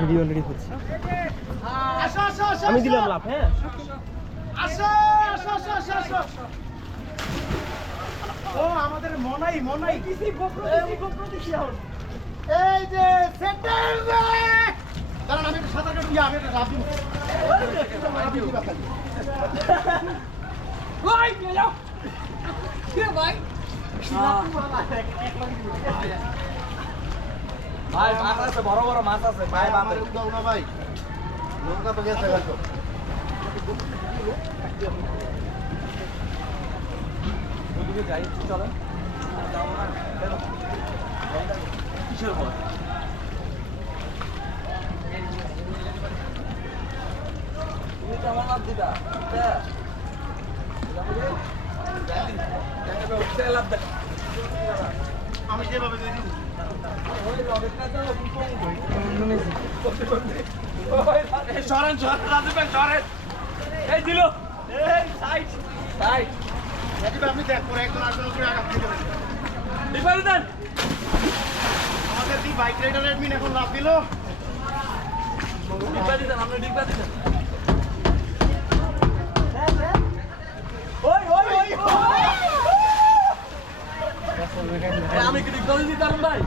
Video already হচ্ছে। আমি দিলাম লাভ। হ্যাঁ ও আমাদের মনাই এই যে সেন্টার কারণ আমি সাঁতার কাটি আমি একটা লাভ দিব ভাই গেলো কে ভাই ভাই মাছ আছে বড় বড় মাছ আছে ভাই আমার দাও না ভাই নৌকা তো গেছে গেছো ওদিকে যাই চলো যাও না কিসের বল তুমি কেমন লাভ দিবা আমি যেভাবে দিয়ে দিব সরেন এই দিল এই সাইড আপনি দেখ পরে একজন আসলে উপরে আঘাত দিতে পারেন আমাদের দি বাইক রাইডার এডমিন এখন লাভ দিল ডিব্বা দিতেন আপনি ডিব্বা দিতেন আমি কি ডিব্বা দিতে পারেন ভাই